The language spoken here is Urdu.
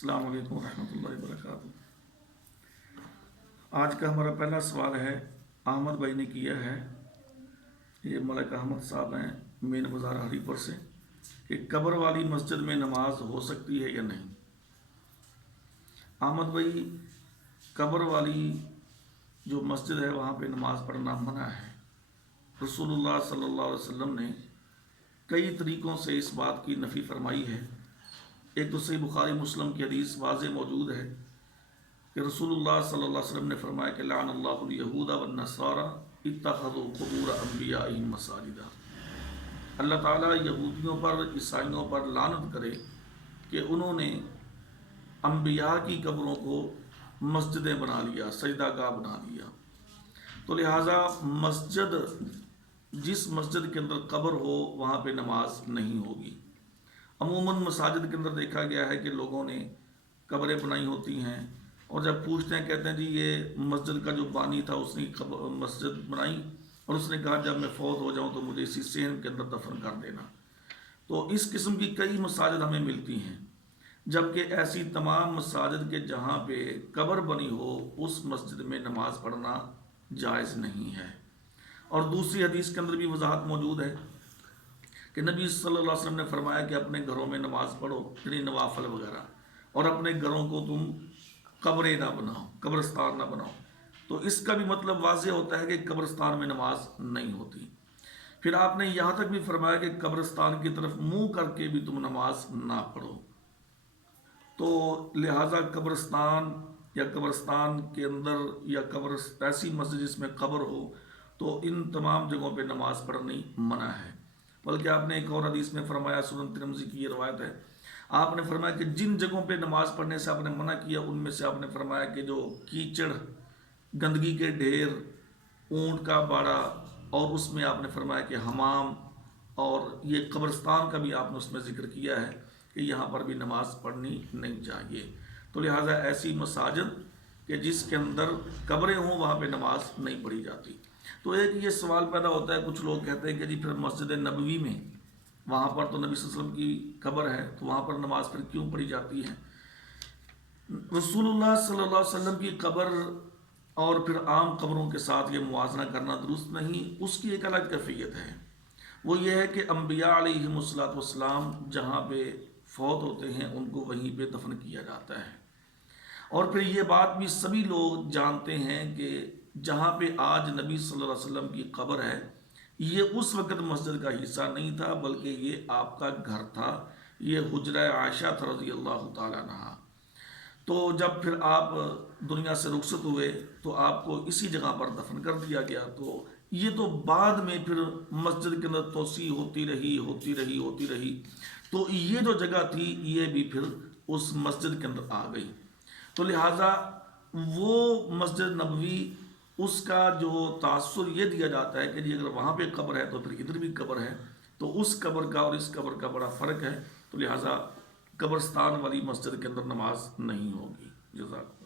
السلام علیکم ورحمۃ اللہ وبرکاتہ۔ آج کا ہمارا پہلا سوال ہے، احمد بھائی نے کیا ہے، یہ ملک احمد صاحب ہیں مین بازار ہری پور سے، کہ قبر والی مسجد میں نماز ہو سکتی ہے یا نہیں۔ احمد بھائی، قبر والی جو مسجد ہے وہاں پہ نماز پڑھنا منع ہے۔ رسول اللہ صلی اللہ علیہ وسلم نے کئی طریقوں سے اس بات کی نفی فرمائی ہے۔ ایک تو صحیح بخاری مسلم کی حدیث واضح موجود ہے کہ رسول اللہ صلی اللہ علیہ وسلم نے فرمایا کہ لعن اللہ الیہود والنصارى اتخذوا قبور انبیائہم مساجدا۔ اللہ تعالیٰ یہودیوں پر، عیسائیوں پر لعنت کرے کہ انہوں نے انبیاء کی قبروں کو مسجدیں بنا لیا، سجدہ گاہ بنا لیا۔ تو لہٰذا مسجد، جس مسجد کے اندر قبر ہو وہاں پہ نماز نہیں ہوگی۔ عموماً مساجد کے اندر دیکھا گیا ہے کہ لوگوں نے قبریں بنائی ہوتی ہیں، اور جب پوچھتے ہیں کہتے ہیں جی یہ مسجد کا جو بانی تھا اس نے مسجد بنائی، اور اس نے کہا جب میں فوت ہو جاؤں تو مجھے اسی صحن کے اندر دفن کر دینا۔ تو اس قسم کی کئی مساجد ہمیں ملتی ہیں، جبکہ ایسی تمام مساجد کے جہاں پہ قبر بنی ہو اس مسجد میں نماز پڑھنا جائز نہیں ہے۔ اور دوسری حدیث کے اندر بھی وضاحت موجود ہے کہ نبی صلی اللہ علیہ وسلم نے فرمایا کہ اپنے گھروں میں نماز پڑھو، یعنی نوافل وغیرہ، اور اپنے گھروں کو تم قبریں نہ بناؤ، قبرستان نہ بناؤ۔ تو اس کا بھی مطلب واضح ہوتا ہے کہ قبرستان میں نماز نہیں ہوتی۔ پھر آپ نے یہاں تک بھی فرمایا کہ قبرستان کی طرف منہ کر کے بھی تم نماز نہ پڑھو۔ تو لہٰذا قبرستان یا قبرستان کے اندر یا ایسی مسجد جس میں قبر ہو تو ان تمام جگہوں پہ نماز پڑھنی منع ہے۔ بلکہ آپ نے ایک اور حدیث میں فرمایا، سنن ترمذی کی یہ روایت ہے، آپ نے فرمایا کہ جن جگہوں پہ نماز پڑھنے سے آپ نے منع کیا ان میں سے آپ نے فرمایا کہ جو کیچڑ، گندگی کے ڈھیر، اونٹ کا باڑا، اور اس میں آپ نے فرمایا کہ حمام، اور یہ قبرستان کا بھی آپ نے اس میں ذکر کیا ہے کہ یہاں پر بھی نماز پڑھنی نہیں چاہیے۔ تو لہٰذا ایسی مساجد کہ جس کے اندر قبریں ہوں وہاں پہ نماز نہیں پڑھی جاتی۔ تو ایک یہ سوال پیدا ہوتا ہے، کچھ لوگ کہتے ہیں کہ جی پھر مسجد نبوی میں، وہاں پر تو نبی صلی اللہ علیہ وسلم کی قبر ہے تو وہاں پر نماز پھر کیوں پڑھی جاتی ہے؟ رسول اللہ صلی اللہ علیہ وسلم کی قبر اور پھر عام قبروں کے ساتھ یہ موازنہ کرنا درست نہیں۔ اس کی ایک الگ کیفیت ہے، وہ یہ ہے کہ انبیاء علیہم الصلوۃ والسلام جہاں پہ فوت ہوتے ہیں ان کو وہیں پہ دفن کیا جاتا ہے۔ اور پھر یہ بات بھی سبھی لوگ جانتے ہیں کہ جہاں پہ آج نبی صلی اللہ علیہ وسلم کی قبر ہے یہ اس وقت مسجد کا حصہ نہیں تھا، بلکہ یہ آپ کا گھر تھا، یہ حجرہ عائشہ تھا رضی اللہ تعالیٰ عنہا۔ تو جب پھر آپ دنیا سے رخصت ہوئے تو آپ کو اسی جگہ پر دفن کر دیا گیا۔ تو یہ تو بعد میں پھر مسجد کے اندر توسیع ہوتی رہی، تو یہ جو جگہ تھی یہ بھی پھر اس مسجد کے اندر آ گئی۔ تو لہٰذا وہ مسجد نبوی، اس کا جو تاثر یہ دیا جاتا ہے کہ جی اگر وہاں پہ قبر ہے تو پھر ادھر بھی قبر ہے، تو اس قبر کا اور اس قبر کا بڑا فرق ہے۔ تو لہٰذا قبرستان والی مسجد کے اندر نماز نہیں ہوگی۔ جزاک